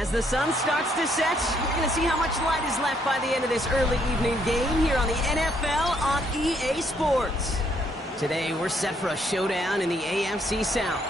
As the sun starts to set, we're going to see how much light is left by the end of this early evening game here on the NFL on EA Sports. Today, we're set for a showdown in the AFC South.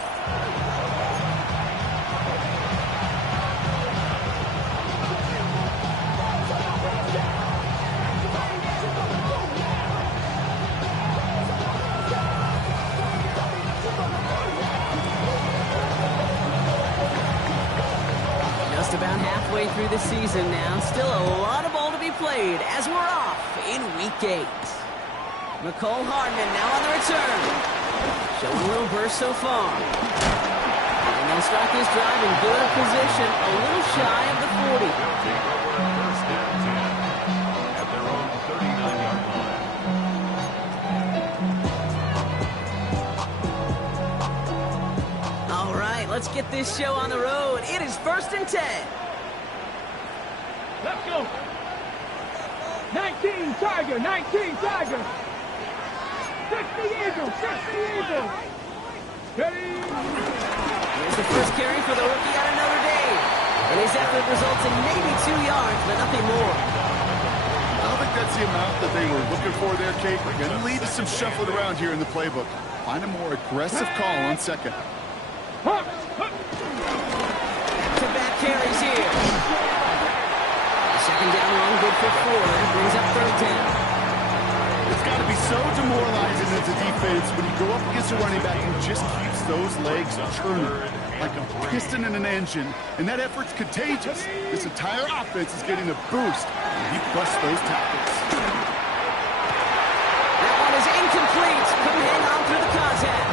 About halfway through the season now. Still a lot of ball to be played as we're off in Week 8. Mecole Hardman now on the return. Showing a little burst so far. And they'll start this drive in good position, a little shy of the 40. At their own 39-yard line. All right, let's get this show on the road. It is 1st and 10. Let's go. 19 Tiger, 19 Tiger. 60 Eagle, 60 Eagle. Ready? Here's the first carry for the rookie out of Notre Dame. And his effort results in maybe 2 yards, but nothing more. I don't think that's the amount that they were looking for there, Kate. We're going to lead to some shuffling around here in the playbook. Find a more aggressive call on second. Back-to-back carries here. Second down run, good for 4. Brings up 3rd down. It's got to be so demoralizing as a defense when you go up against a running back who just keeps those legs churning like a piston in an engine, and that effort's contagious. This entire offense is getting a boost when he busts those tackles. That one is incomplete. Couldn't hang on through the contact.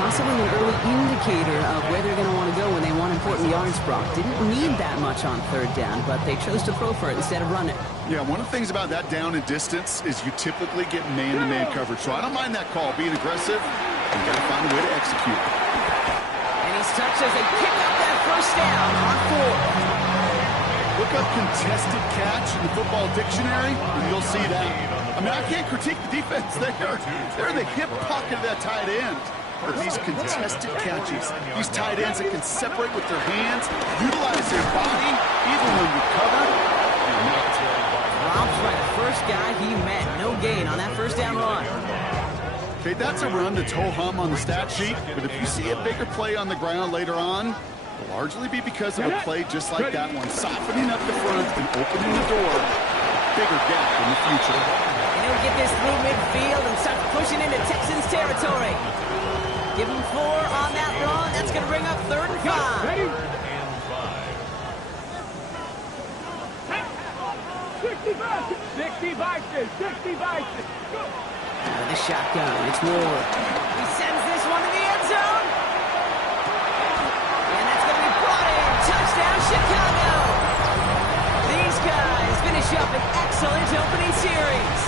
Possibly an early indicator of where they're going to want to go when they want important yards, Brock. Didn't need that much on 3rd down, but they chose to throw for it instead of run it. Yeah, one of the things about that down and distance is you typically get man-to-man coverage. So I don't mind that call, being aggressive. You got to find a way to execute. And he's touched as they pick up that first down on 4. Look up contested catch in the football dictionary, and you'll see that. I mean, I can't critique the defense. They're in the hip pocket of that tight end. But these contested catches, these tight ends that can separate with their hands, utilize their body, even when recovered. Drops by the first guy he met. No gain on that first down run. Okay, that's a run that's ho-hum on the stat sheet, but if you see a bigger play on the ground later on, it'll largely be because of a play just like that one, softening up the front and opening the door. Bigger gap in the future. And he'll get this through midfield and start pushing into Texans territory. Give him 4 on that run. That's going to bring up 3rd and 5. Ready? 60 vices. Go. Out of the shotgun, it's Ward. He sends this one to the end zone. And that's going to be brought in. Touchdown, Chicago. These guys finish up an excellent opening series.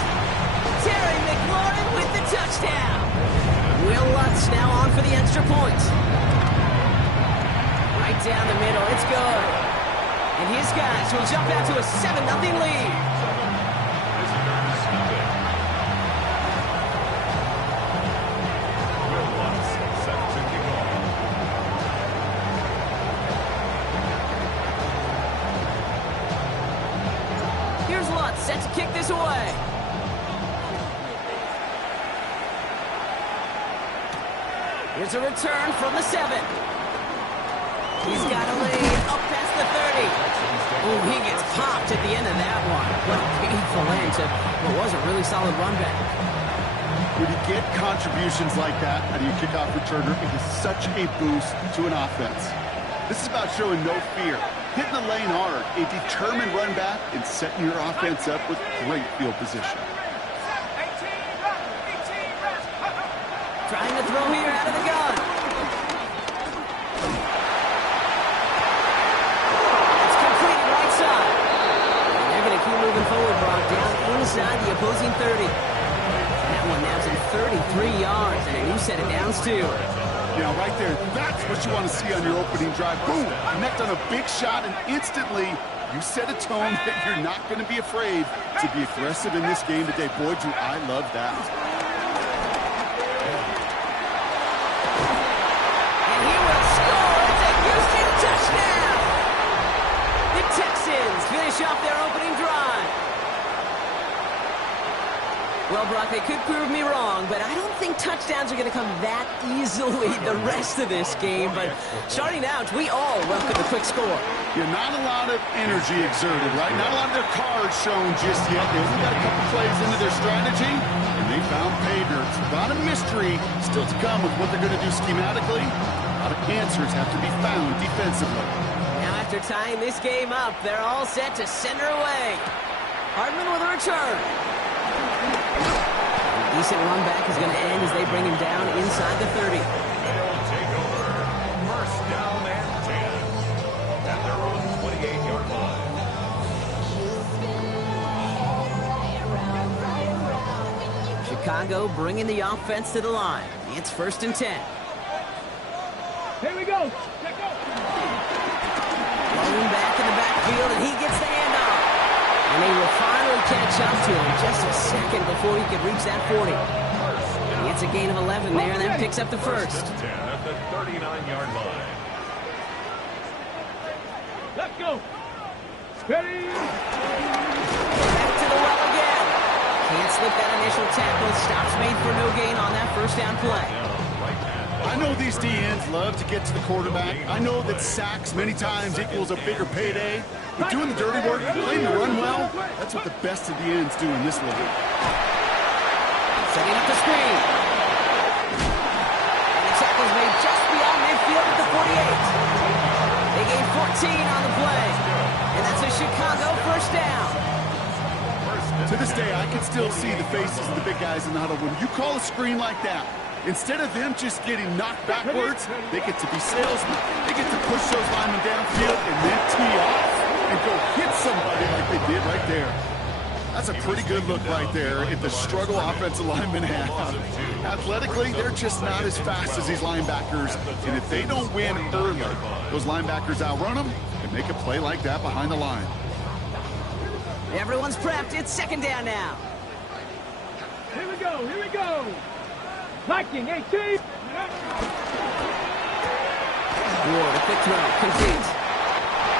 Terry McLaurin with the touchdown. Will Lutz now on for the extra point. Right down the middle, it's good. And his guys will jump out to a 7-0 lead. Here's Lutz set to kick this away. Here's a return from the 7. He's got a lead up past the 30. Oh, he gets popped at the end of that one. What a painful end to what was a really solid run back. When you get contributions like that out of your kickoff returner, it is such a boost to an offense. This is about showing no fear, hitting the lane hard, a determined run back, and setting your offense up with great field position. Trying to throw here out of the gun. It's completed right side. And they're going to keep moving forward, Brock, down inside the opposing 30. That one nabs him 33 yards and a new set of downs, too. Now, right there, that's what you want to see on your opening drive. Boom! Connect on a big shot, and instantly, you set a tone that you're not going to be afraid to be aggressive in this game today. Boy, do I love that. And he will score. It's a Houston touchdown. The Texans finish off their opening drive. Well, Brock, they could prove me wrong, but I don't think touchdowns are going to come that easily the rest of this game. But starting out, we all welcome the quick score. Yeah, not a lot of energy exerted, right? Not a lot of their cards shown just yet. They only got a couple plays into their strategy, and they found pay dirt. A lot of mystery still to come with what they're going to do schematically. A lot of answers have to be found defensively. Now, after tying this game up, they're all set to send her away. Hardman with a return. A decent run back is going to end as they bring him down inside the 30. They'll take over. First down and 10 at their own 28-yard line. Chicago bringing the offense to the line. It's 1st and 10. Here we go. Rolling back in the backfield, and he gets the handoff. And they will finally catch up to him just a second before he could reach that 40. He gets a gain of 11 there, and then picks up the first. 10 at the 39-yard line. Let's go. Ready? Back to the well again. Can't slip that initial tackle. Stops made for no gain on that first down play. I know these DNs love to get to the quarterback. I know that sacks many times equals a bigger payday. But doing the dirty work, playing the run well, that's what the best of the ends do in this league. Setting up the screen. And the tackle's made just beyond midfield at the 48. They gain 14 on the play. And that's a Chicago first down. To this day, I can still see the faces of the big guys in the huddle. When you call a screen like that, instead of them just getting knocked backwards, they get to be salesmen. They get to push those linemen downfield and then tee off and go hit somebody like they did right there. That's a pretty good look right there at the struggle offensive linemen have. Athletically, they're just not as fast as these linebackers. And if they don't win early, those linebackers outrun them and make a play like that behind the line. Everyone's prepped. It's second down now. Here we go, here we go. Viking, 18. Ward, a quick throw, complete.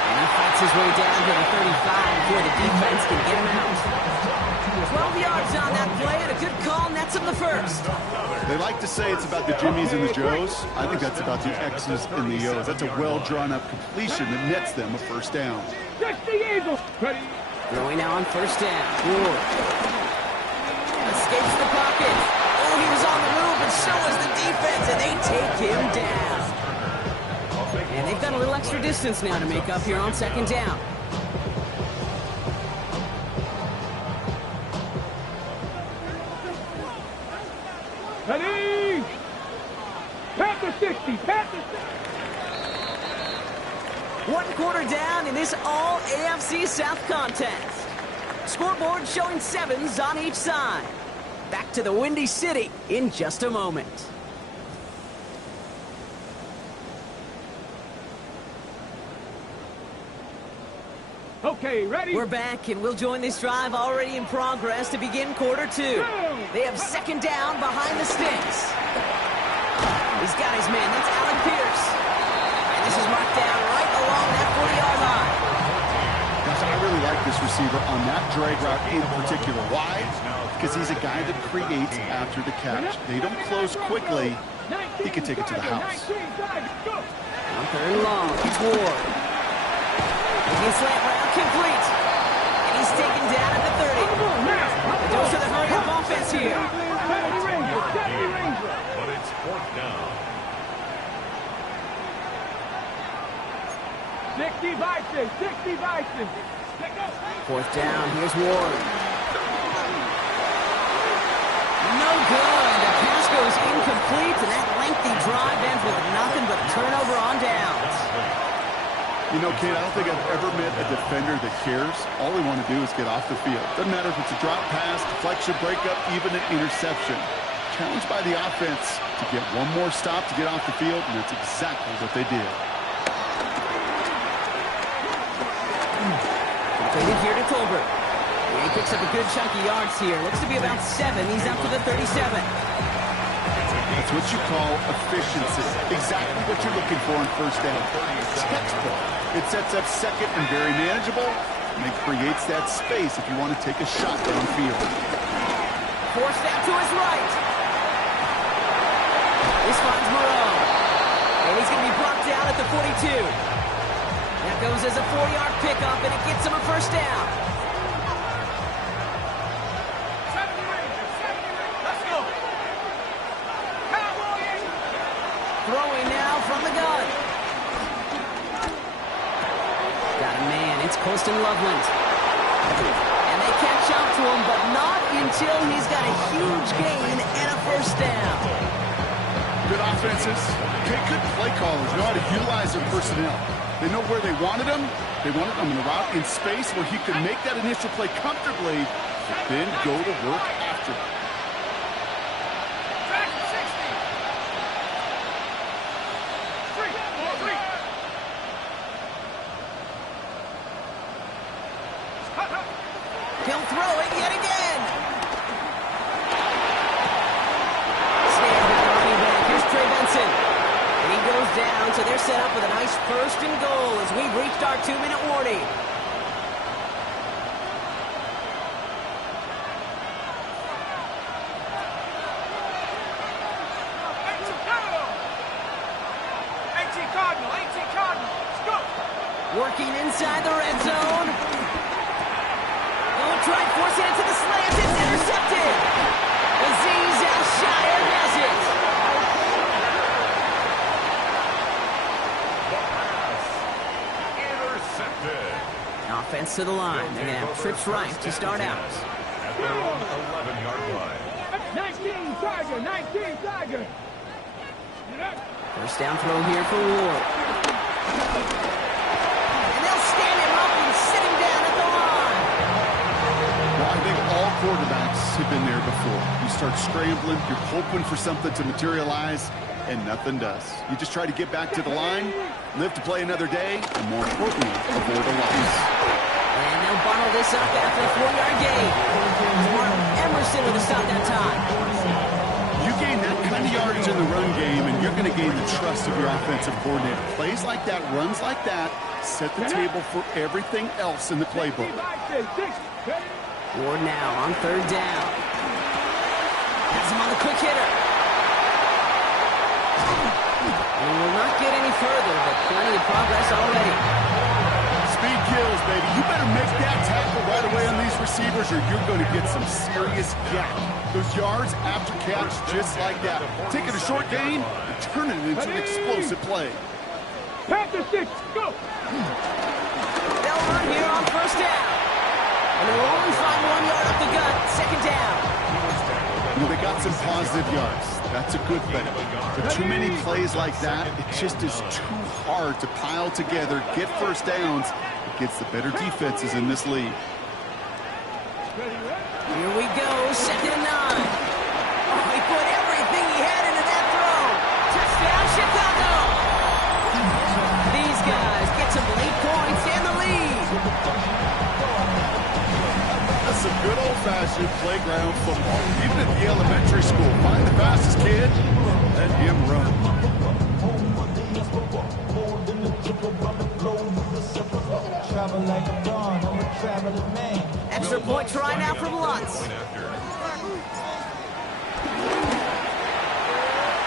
And he fights his way down to the 35 before the defense can get him out. 12 yards on that play, and a good call nets him the first. They like to say it's about the Jimmies and the Joes. I think that's about the X's and the O's. That's a well-drawn-up completion that nets them a first down. 60 Eagles. Ready. Throwing now on first down. Ward escapes the pocket. Oh, he was on the move, but so was the defense, and they take him down. And they've got a little extra distance now to make up here on second down. Ready. Panther 60. Panther 60. 1 quarter down in this all AFC South contest. Scoreboard showing 7s on each side. Back to the Windy City in just a moment. Okay, ready? We're back, and we'll join this drive already in progress to begin quarter 2. They have second down behind the sticks. He's got his man. That's Alec Pierce. And this is marked down right along that 40-yard line. Gosh, I really like this receiver on that drag route in particular. Why? Because he's a guy that creates after the catch. They don't close quickly. He can take it to the house. On third and long, it's Ward. He slant route complete. And he's taken down at the 30. The dose of the hurry-up offense here. But it's fourth down. 60 Bison. 60 Bison. Fourth down, here's Ward. No good. The pass goes incomplete, and that lengthy drive ends with nothing but turnover on downs. You know, Kate, I don't think I've ever met a defender that cares. All they want to do is get off the field. Doesn't matter if it's a drop pass, deflection, breakup, even an interception. Challenged by the offense to get one more stop to get off the field, and that's exactly what they did. Completed here to Tolbert. And he picks up a good chunk of yards here. Looks to be about 7. He's up to the 37. That's what you call efficiency. Exactly what you're looking for on first down. Textbook. It sets up second and very manageable, and it creates that space if you want to take a shot downfield. Forced out to his right. This finds Moreau. And he's going to be brought down at the 42. That goes as a 4-yard pickup, and it gets him a first down. Let's go. Throwing now from the gun. Got a man. It's Colston Loveland. And they catch up to him, but not until he's got a huge gain and a first down. Good offenses. Okay, good play callers know how to utilize their personnel. They know where they wanted him. They wanted him in a route in space where he could make that initial play comfortably, but then go to work after. He'll throw it yet again. Stand with the running back. Here's Trey Benson. And he goes down, so they're set up with a nice first and goal as we've reached our 2-minute warning. Working inside the red zone. Oh, tried forcing it to the slant. It's intercepted. Azeez Al-Shaair has it. Intercepted. Offense to the line. They're going to have trips right to start out. At their own 11-yard line. 19 Tiger. 19 Tiger. First down throw here for Ward. And they'll stand him up and sit him down at the line. Well, I think have been there before. You start scrambling, you're hoping for something to materialize, and nothing does. You just try to get back to the line, live to play another day, and more importantly, avoid a loss. And they'll bundle this up after a 4-yard gain. Mark Emerson with a stop that time. You gain that kind of yardage in the run game, and you're going to gain the trust of your offensive coordinator. Plays like that, runs like that, set the table for everything else in the playbook. Ward now on 3rd down. Has him on the quick hitter. And will not get any further, but plenty of progress already. Speed kills, baby. You better make that tackle right away on these receivers or you're going to get some serious gap. Those yards after catch just like that. Taking a short gain and turning it into an explosive play. Panther 6, go! They'll run here on 1st down. And they'll only find 1 yard up the gut. 2nd down. You know, they got some positive yards. That's a good thing. But too many plays like that, it just is too hard to pile together, get first downs against the better defenses in this league. Here we go, 2nd and 9. Oh, he put everything he had into that throw. Touchdown, Chicago. These guys get some late points and the lead. That's some good old-fashioned playground football. Even at the elementary school, find the fastest kid, let him run. Extra point try now from Lutz.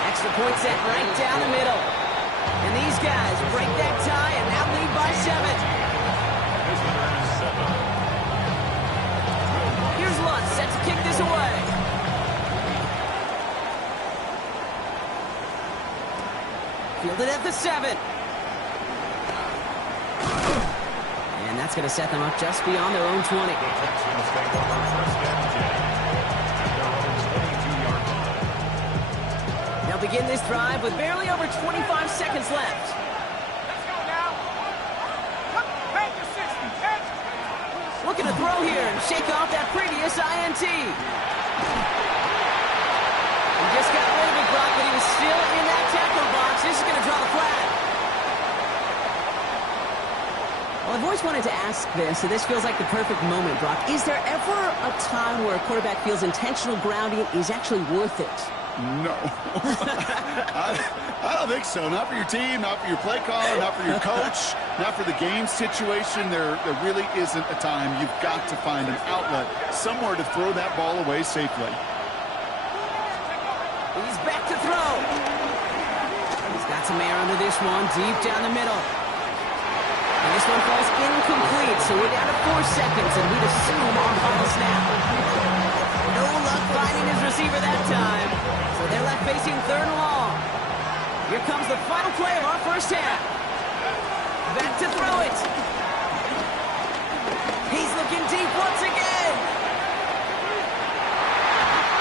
Extra point set right down the middle. And these guys break that tie and now lead by 7. Here's Lutz set to kick this away. Fielded at the 7. And that's going to set them up just beyond their own 20. They'll begin this drive with barely over 25 seconds left. Let's go now. Panther 60, Looking to throw here and shake off that previous INT. He just got rid of it, Brock, but he was still in that tackle box. This is going to draw the flag. Well, I've always wanted to ask this, so this feels like the perfect moment, Brock. Is there ever a time where a quarterback feels intentional grounding is actually worth it? No. I don't think so. Not for your team, not for your play caller, not for your coach, not for the game situation. There really isn't a time. You've got to find an outlet, somewhere to throw that ball away safely. He's back to throw. He's got some air under this one, deep down the middle. And this one falls incomplete, so we're down to 4 seconds, and we'd assume on final snap. No luck finding his receiver that time, so they're left facing 3rd and long. Here comes the final play of our first half. Back to throw it. He's looking deep once again.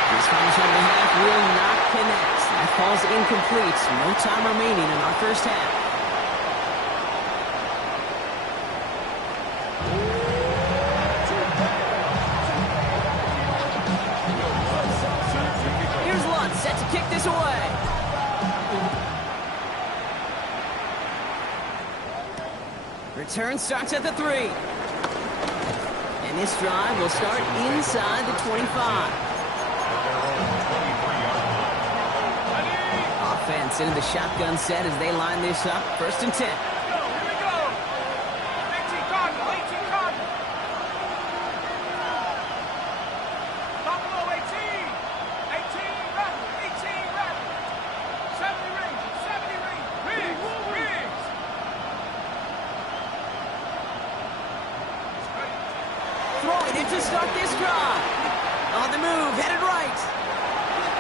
This final shot of the half will not connect. That falls incomplete. No time remaining in our first half. Set to kick this away. Return starts at the 3. And this drive will start inside the 25. Offense into the shotgun set as they line this up. 1st and 10. To start this drive. On the move, headed right.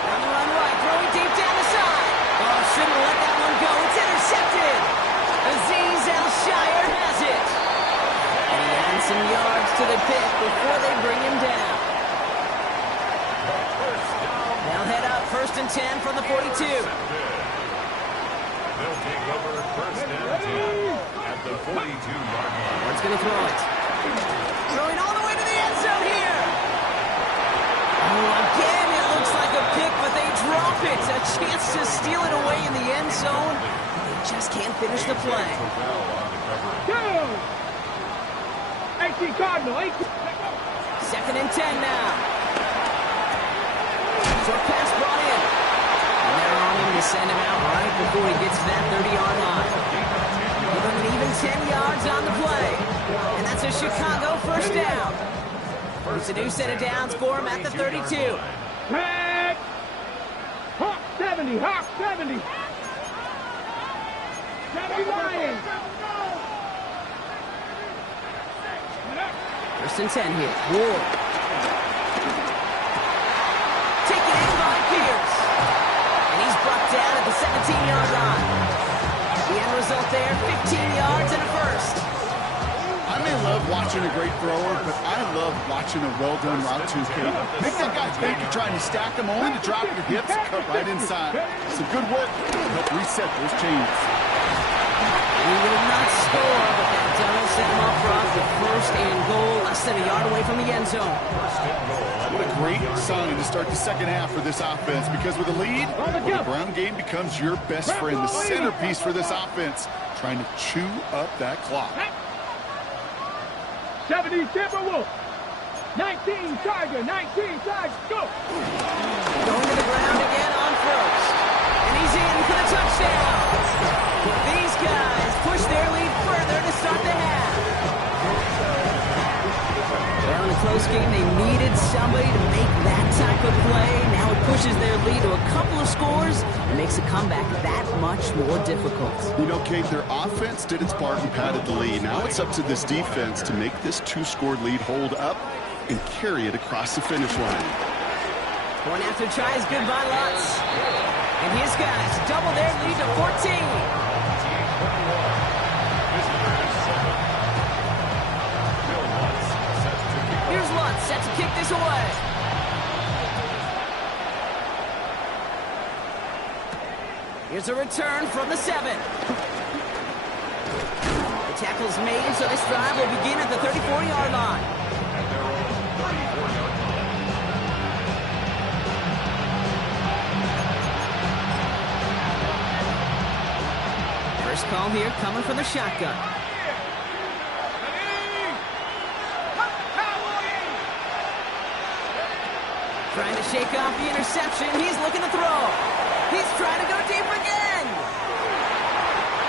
On the run right, throwing deep down the side. Oh, shouldn't let that one go. It's intercepted. Azeez Al-Shaair has it. And he adds some yards to the pick before they bring him down. They'll head up 1st and 10 from the 42. They'll take over 1st and 10 at the 42-yard line. Ward's going to throw it. Throwing all the way to the end zone here. Again, it looks like a pick, but they drop it. A chance to steal it away in the end zone. They just can't finish the play. 18 Cardinal, 18. Second and 10 now. Short pass brought in. And they're on him to send him out right before he gets to that 30-yard line. Give him an even 10 yards on the play. And that's a Chicago first down. It's a new set of downs for him at the 32. Tag. Hawk 70, Hawk 70. 70 Lions. First and 10 here. Ward. Taken in by Pierce. And he's brought down at the 17-yard line. The end result there, 15 yards and a first. I may love watching a great thrower, but I love watching a well-done route too, Kate. Make that guy think you're trying to stack them only to drop your hips and cut right inside. Some good work to help reset those chains. He will not score, but that does set him up front with first and goal, less than a yard away from the end zone. What a great sign to start the second half for this offense, because with a lead, the ground game becomes your best friend, the centerpiece for this offense, trying to chew up that clock. 70 Timberwolf. 19 Tiger, 19 Tiger, go! Going to the ground again on first. And he's in for the touchdown. These guys push their lead further to start the half. Well, in a close game, they needed somebody to make that type of play. Now it pushes their lead to a couple of scores and makes a comeback that much more difficult. You know, Kate, their offense did its part and padded the lead. Now it's up to this defense to make this two-score lead hold up and carry it across the finish line. Going after tries good by Lutz. And his guys double their lead to 14. Here's Lutz set to kick this away. Here's a return from the 7. The tackle's made, so this drive will begin at the 34-yard line. First call here coming from the shotgun. Trying to shake off the interception. He's looking to throw. He's trying to go deep again.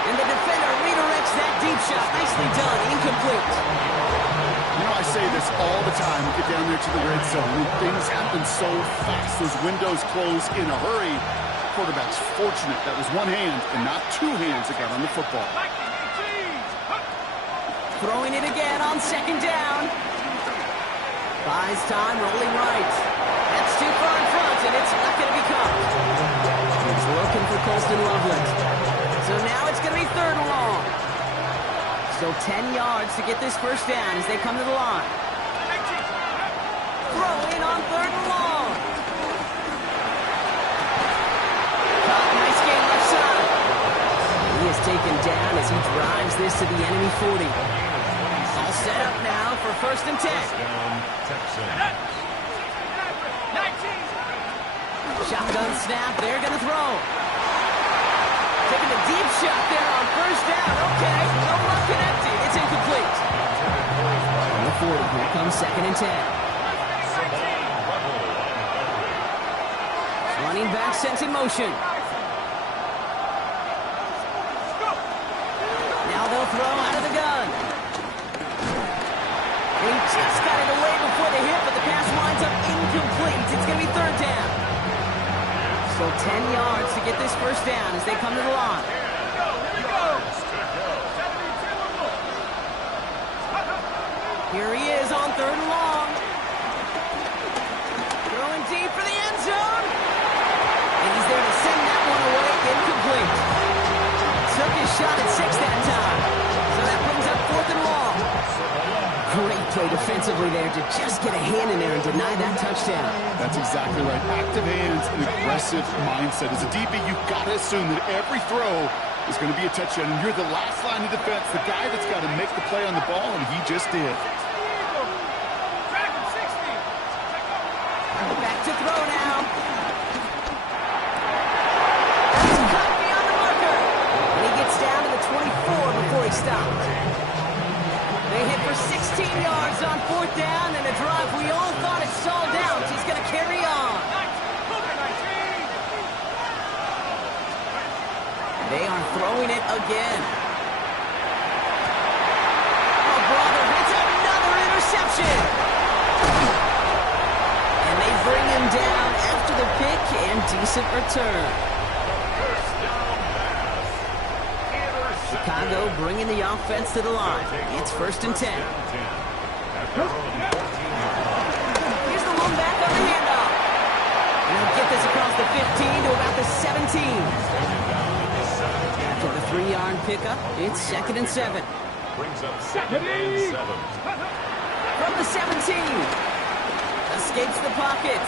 And the defender redirects that deep shot. Nicely done. Incomplete. You know, I say this all the time. We get down there to the red zone, and things happen so fast. Those windows close in a hurry. Quarterback's fortunate that was one hand and not two hands that got on the football. Throwing it again on second down. Buys time, rolling right. That's too far in front, and it's not going to be caught. He's looking for Colston Loveland. So now it's going to be third and long. Still 10 yards to get this first down as they come to the line. Throw in on third and long. Nice game left side. He is taken down as he drives this to the enemy 40. All set up now for first and 10. Shotgun snap, they're going to throw. Taking a deep shot there on first down. Okay, no luck connecting. It's incomplete. On the 40, here comes second and 10. Running back sent in motion. Now they'll throw out of the gun. And he just got it away before the hit, but the pass winds up incomplete. It's going to be third down. So 10 yards to get this first down as they come to the line. Here he is on third and long. Throwing deep for the end zone. And he's there to send that one away. Incomplete. Took his shot at 6 that time. So that brings up fourth and long. Great play defensively there to just get a hand in there and deny that touchdown. That's exactly right. Active hands and aggressive mindset. As a DB, you've got to assume that every throw is going to be a touchdown, and you're the last line of defense, the guy that's got to make the play on the ball, and he just did. Back yards on 4th down, and a drive we all thought had stalled out. He's going to carry on. They are throwing it again. Oh, brother, it's another interception. And they bring him down after the pick and decent return. Chicago bringing the offense to the line. It's 1st and 10. Here's the lone back on the handoff. And he'll get this across the 15 to about the 17. After the 3-yard pickup, it's 2nd and 7. Brings up 2nd and 7. From the 17. Escapes the pocket.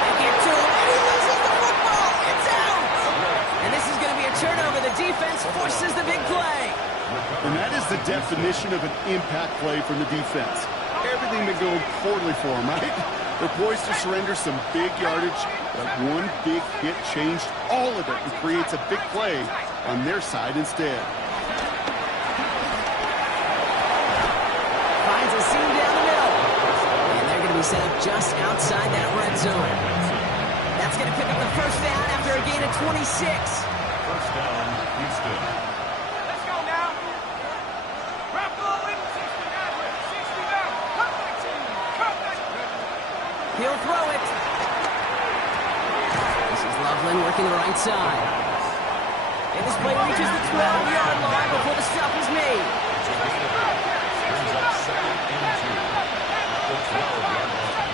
They get to him, and he loses the football. It's out. And this is going to be a turnover. The defense forces the big play. And that is the definition of an impact play from the defense. Everything been going poorly for them, right? They're poised to surrender some big yardage, but one big hit changed all of it and creates a big play on their side instead. Finds a seam down the middle. And they're going to be set up just outside that red zone. That's going to pick up the 1st down after a gain of 26. 1st down, Houston. Let's go now. Wrap ball in 69 with 60 down. Come back team. Come back. He'll throw it. This is Loveland working the right side. And this play reaches the 12-yard line before the stop is made. Brings up 2nd and 2. The 12-yard line.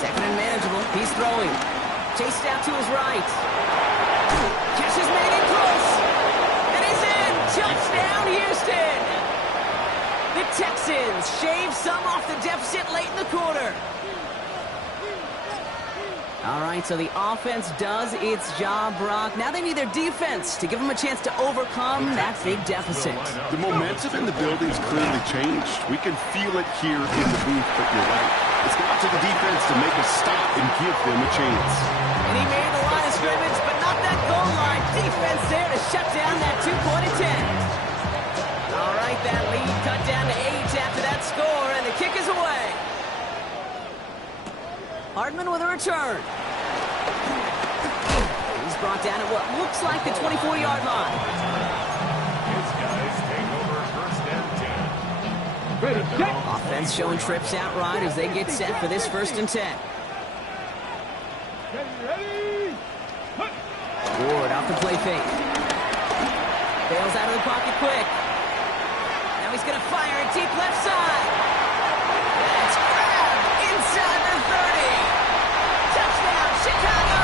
2nd and manageable. He's throwing. Chased out to his right. Catch is made in close. And he's in. Touchdown, Houston. The Texans shave some off the deficit late in the quarter. All right, so the offense does its job, Brock. Now they need their defense to give them a chance to overcome that big deficit. The momentum in the building's clearly changed. We can feel it here in the booth, but you're right. It's up to the defense to make a stop and give them a chance. And he made the line of scrimmage, but not that goal line. Defense there to shut down that 2-point attempt. All right, that lead cut down to 8 after that score, and the kick is away. Hardman with a return. He's brought down at what looks like the 24-yard line. His guys take over 1st and 10. Ready, set. Offense showing trips out right as they get set for this 1st and 10. Ready. Ward off the play fake. Bails out of the pocket quick. Now he's going to fire it deep left side. That's grabbed inside the 30. Touchdown, Chicago.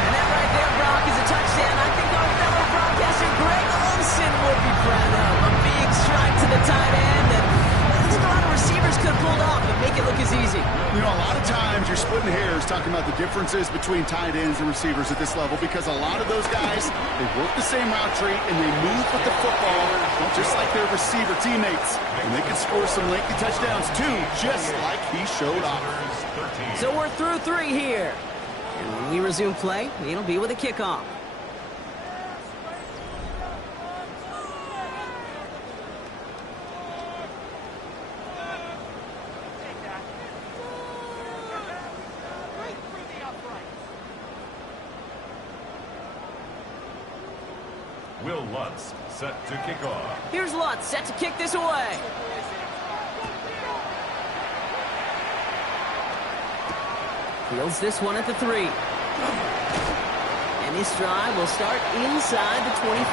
And that right there, Brock, is a touchdown I think our fellow broadcaster Greg Olsen will be proud of. A big strike to the tight end that I think a lot of receivers could have pulled off and make it look as easy. You know, a lot of times you're splitting hairs talking about the differences between tight ends and receivers at this level because a lot of those guys, they work the same route tree and they move with the football just like their receiver teammates. And they can score some lengthy touchdowns too, just like he showed off. So we're through 3 here. And when we resume play, it'll be with a kickoff. Will Lutz set to kick off. Here's Lutz set to kick this away. Fields this one at the 3. And this drive will start inside the 25.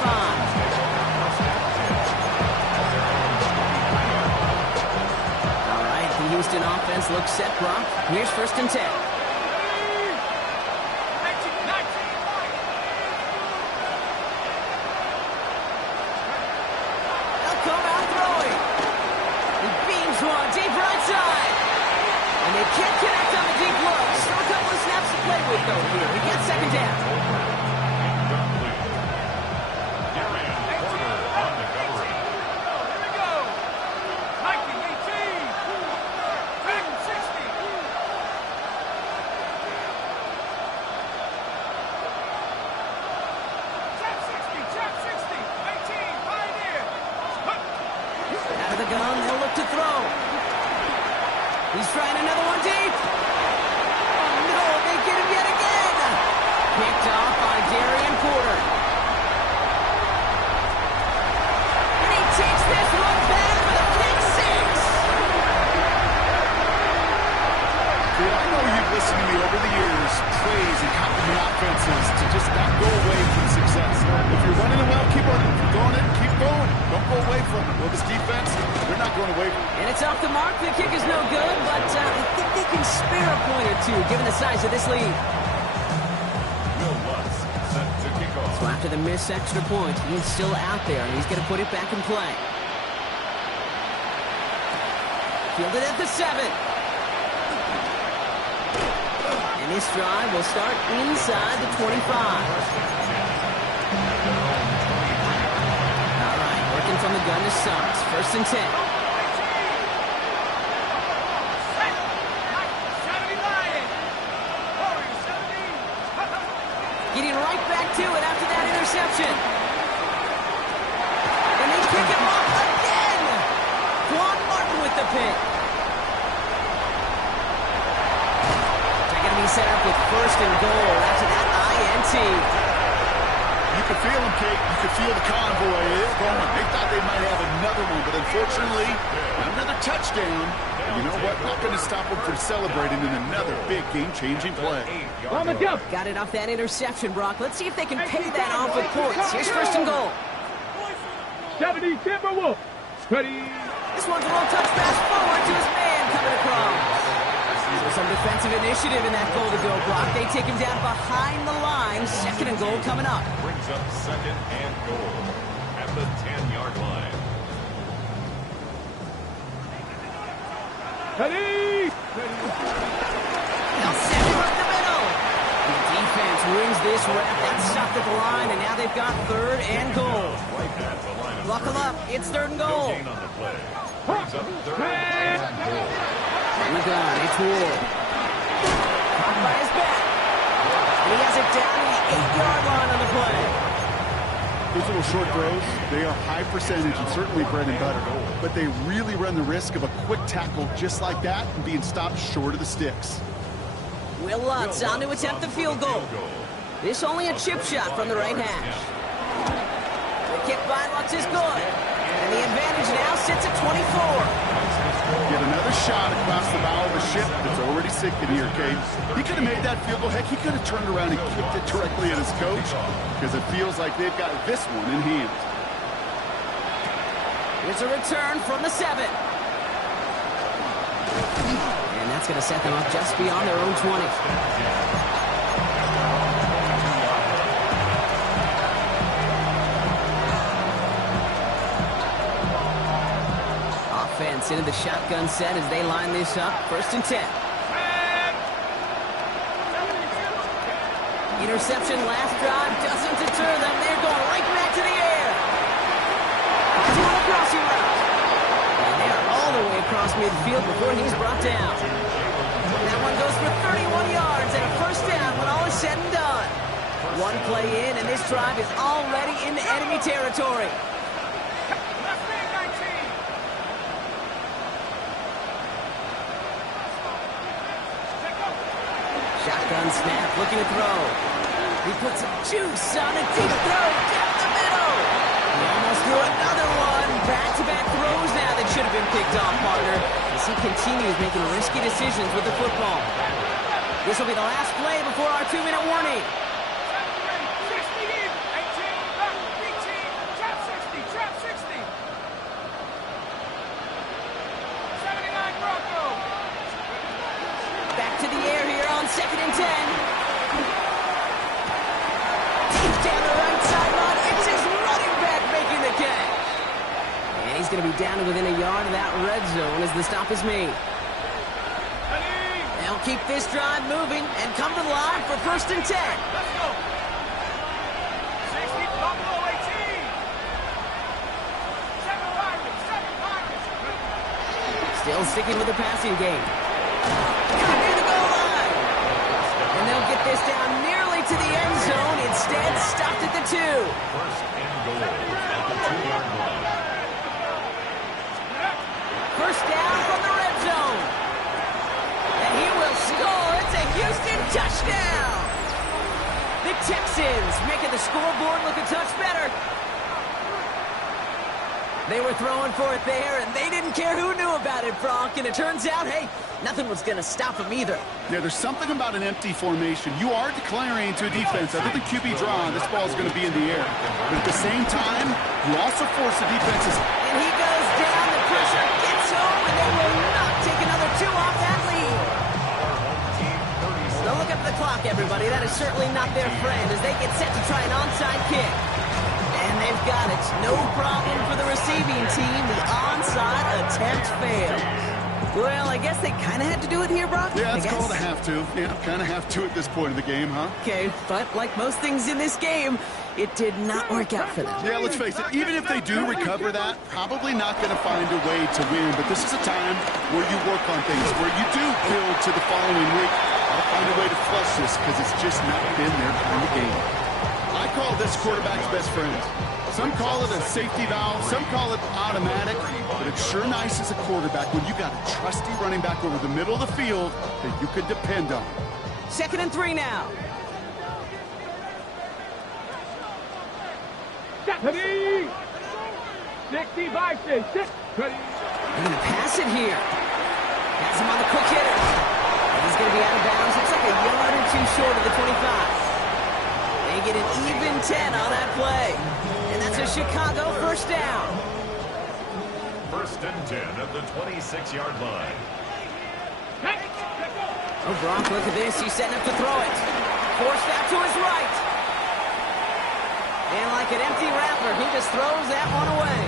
All right, the Houston offense looks set, Brock. Here's 1st and 10. Can't connect on the deep look. Still a couple of snaps to play with, though, here. We get 2nd down. Here we go. 19-18. 360. He's trying another one deep. Oh, no, they get him yet again. Picked off by Darian Porter. And he takes this one back for the pick six. Dude, I know you've listened to me over the years, praise and compliment offenses to just not go away from success. If you're running it well, keep running. If you're going it, keep going. Don't go away from it. Well, this defense, they're not going away from it. And it's off the mark. The kick is no good, but I think they can spare a point or two, given the size of this lead. Will Lutz set to kick off. So after the missed extra point, he's still out there, and he's going to put it back in play. Fielded at the 7. And this drive will start inside the 25. All right, working from the gun to Suggs. 1st and 10. Getting right back to it after that interception. And they pick him up again. Quan Martin with the pick. They're going to be set up with 1st and goal after that INT. You could feel them, Kate. You could feel the convoy. They're going. They thought they might have another one, but unfortunately, another touchdown. And you know what? Not going to stop them from celebrating in another big game-changing play. On the jump. Got it off that interception, Brock. Let's see if they can pay that off with points. Here's 1st and goal. 70 Timberwolves. Steady. This one's a little touch pass forward to his man coming across. So some defensive initiative in that goal-to-go block. They take him down behind the line. 2nd and goal coming up. Brings up 2nd and goal at the 10-yard line. Steady. They'll send him up the middle. The defense wins this rep. That's stopped at the line, and now they've got 3rd and goal. Right at the line of Buckle up. It's 3rd and no goal. gain on the play. Brings up 3rd and goal. Gun, it's Ward. Caught by his back. And he has it down to the 8-yard line on the play. Those little short throws, they are high percentage and certainly bread and butter. But they really run the risk of a quick tackle just like that and being stopped short of the sticks. Will Lutz on to attempt the field goal. This only a chip shot from the right hash. The kick by Lutz is good. And the advantage now sits at 24. Get another shot across the bow of the ship that's already sinking here, Kate. He could have made that field goal. Heck, he could have turned around and kicked it directly at his coach because it feels like they've got this one in hand. Here's a return from the 7. And that's going to set them up just beyond their own 20. Offense into the shotgun set as they line this up. 1st and 10. Interception last drive doesn't deter them. They're going right back to the air. He's on the crossing route. And they're all the way across midfield before he's brought down. That one goes for 31 yards and a 1st down when all is said and done. One play in, and this drive is already into enemy territory. Shotgun snap, looking to throw. He puts some juice on a deep throw down the middle. He almost threw another one. Back-to-back throws now that should have been picked off, partner, as he continues making risky decisions with the football. This will be the last play before our 2-minute warning. 60 in. 18. Back. Big team. Trap 60. Trap 60. 79 Broncos. Back to the air here on 2nd and 10. Deep down the right sideline. It's his running back making the catch. And he's going to be down to within a yard of that red zone as the stop is made. They'll keep this drive moving and come to the line for 1st and 10. Let's go. 60 Buffalo 18. 7 Pirates. 7 Pirates. Still sticking with the passing game. Near the goal line. And they'll get this down nearly to the end zone. Instead, stopped at the 2. 1st and goal at the 2-yard line. 1st down from the red zone. Touchdown! The Texans making the scoreboard look a touch better. They were throwing for it there, and they didn't care who knew about it, Bronk. And it turns out, hey, nothing was going to stop them either. Yeah, there's something about an empty formation. You are declaring to a defense, other than QB draw, this ball is going to be in the air. But at the same time, you also force the defenses. And he goes down, the pressure gets home, and they will not take another 2 off that lead. Now look up at the clock, everybody. That is certainly not their friend as they get set to try an onside kick. And they've got it. No problem for the receiving team. The onside attempt fails. Well, I guess they kind of had to do it here, Brock. Yeah, it's called a have to. Yeah, kind of have to at this point of the game, huh? Okay, but like most things in this game, it did not work out for them. Yeah, let's face it, even if they do recover that, probably not going to find a way to win. But this is a time where you work on things, where you do build to the following week. I'll find a way to flush this because it's just not been their kind of game. I call this quarterback's best friend. Some call it a safety valve, some call it automatic, but it's sure nice as a quarterback when you got a trusty running back over the middle of the field that you can depend on. 2nd and 3 now. Ready? 65, 6. Ready? They're going to pass it here. Has him on the quick hitter. And he's going to be out of bounds. Looks like a yard or 2 short of the 25. They get an even 10 on that play. And that's a Chicago first down. 1st and 10 at the 26-yard line. Oh, Brock, look at this. He's setting up to throw it. Forced out to his right. And like an empty wrapper, he just throws that one away.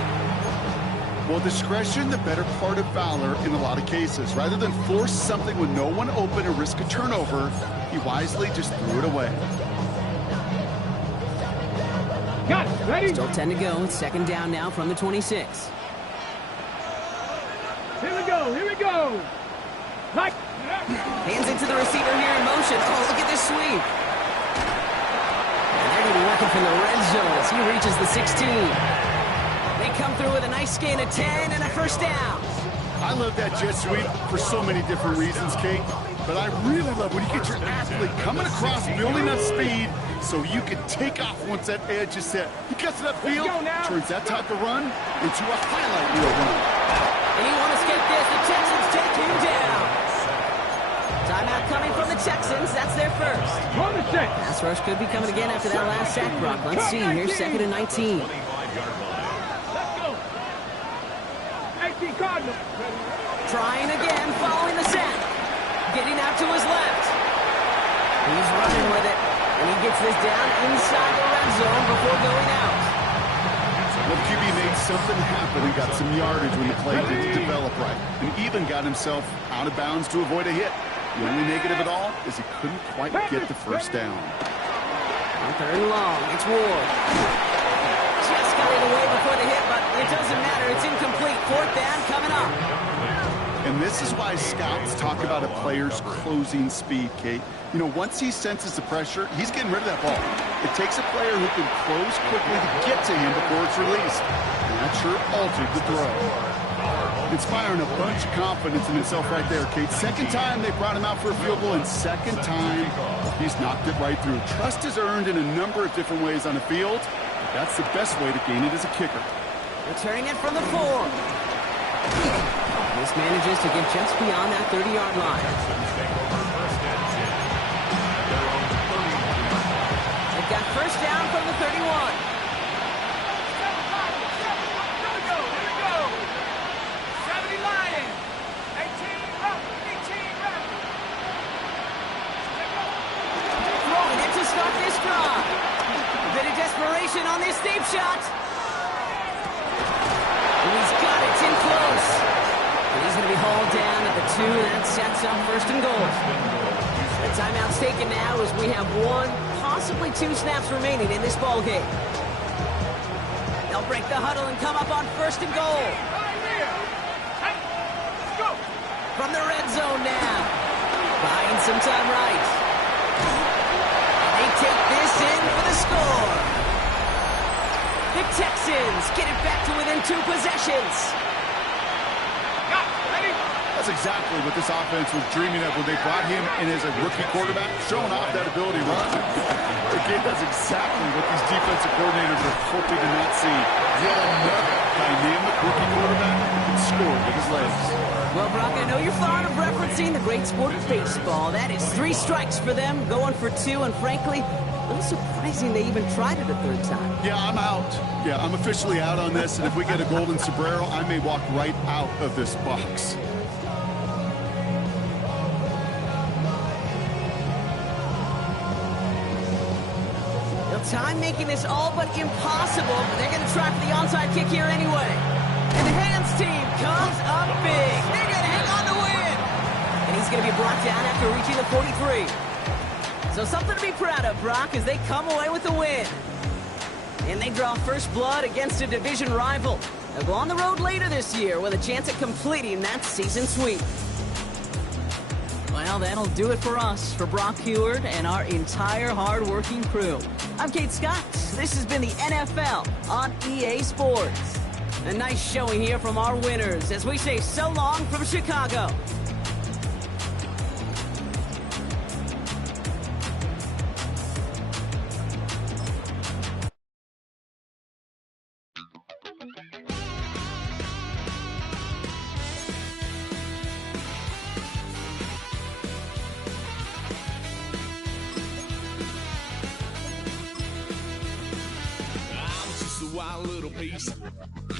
Well, discretion, the better part of valor in a lot of cases. Rather than force something with no one open and risk a turnover, he wisely just threw it away. Got it. Ready? Still 10 to go. It's 2nd down now from the 26. Here we go. Here we go. Like. Hands it to the receiver here in motion. Oh, look at this sweep. And they're going to be working from the red zone as he reaches the 16. They come through with a nice gain of 10 and a first down. I love that jet sweep for so many different reasons, Kate. But I really love when you get your athlete coming across, building up speed, so you can take off once that edge is set. He cuts it upfield, turns that type of run into a highlight reel run. And he won't escape this. The Texans take him down. Timeout coming from the Texans. That's their first. On the set. Pass rush could be coming again after that last sack, Brock. Let's see. Here's 2nd and 19. Let's go. 18 Cardinals. Trying again, following the sack. Getting out to his left. He's running with it. And he gets this down inside the red zone before going out. Well, QB made something happen and got some yardage when the play didn't develop right. And even got himself out of bounds to avoid a hit. The only negative at all is he couldn't quite get the first down. On 3rd and long, it's Ward. Just got it away before the hit, but it doesn't matter. It's incomplete. 4th down coming up. And this is why scouts talk about a player's closing speed, Kate. You know, once he senses the pressure, he's getting rid of that ball. It takes a player who can close quickly to get to him before it's released. And that sure altered the throw. Inspiring a bunch of confidence in himself right there, Kate. 2nd time they brought him out for a field goal, and 2nd time he's knocked it right through. Trust is earned in a number of different ways on the field. But that's the best way to gain it as a kicker. Returning it from the 4. This manages to get just beyond that 30-yard line. They've got first down from the 31. Here we go. Here we go. 70 Lions. 18 up. 18 up. Throwing it to start this drive. A bit of desperation on this deep shot. And he's got it. It's in close. And he's going to be hauled down at the 2. That sets up 1st and goal. The timeout's taken now as we have 1, possibly 2 snaps remaining in this ball game. They'll break the huddle and come up on 1st and goal. Let's go. From the red zone now. Buying some time right. And they take this in for the score. The Texans get it back to within 2 possessions. Got it. Ready? That's exactly what this offense was dreaming of when they brought him in as a rookie quarterback, showing off that ability to run. Again, that's exactly what these defensive coordinators are hoping to not see. Yet another dynamic rookie quarterback who can score with his legs. Well, Brock, I know you're fond of referencing the great sport of baseball. That is 3 strikes for them, going for 2, and frankly, a little surprising they even tried it a 3rd time. Yeah, I'm out. Yeah, I'm officially out on this, and if we get a golden sombrero, I may walk right out of this box. Time making this all but impossible, but they're going to try for the onside kick here anyway. And the hands team comes up big. They're going to hang on to win. And he's going to be brought down after reaching the 43. So something to be proud of, Brock, as they come away with the win. And they draw first blood against a division rival. They'll go on the road later this year with a chance at completing that season sweep. Well, that'll do it for us, for Brock Huard and our entire hard-working crew. I'm Kate Scott. This has been the NFL on EA Sports. A nice showing here from our winners as we say so long from Chicago. Wild little piece.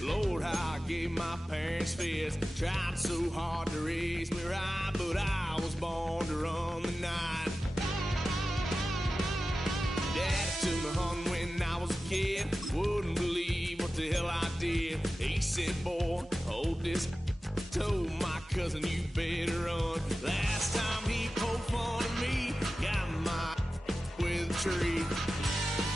Lord, how I gave my parents fits. Tried so hard to raise me right, but I was born to run the night. Dad took me home when I was a kid. Wouldn't believe what the hell I did. He said, boy, hold this. Told my cousin, you better run.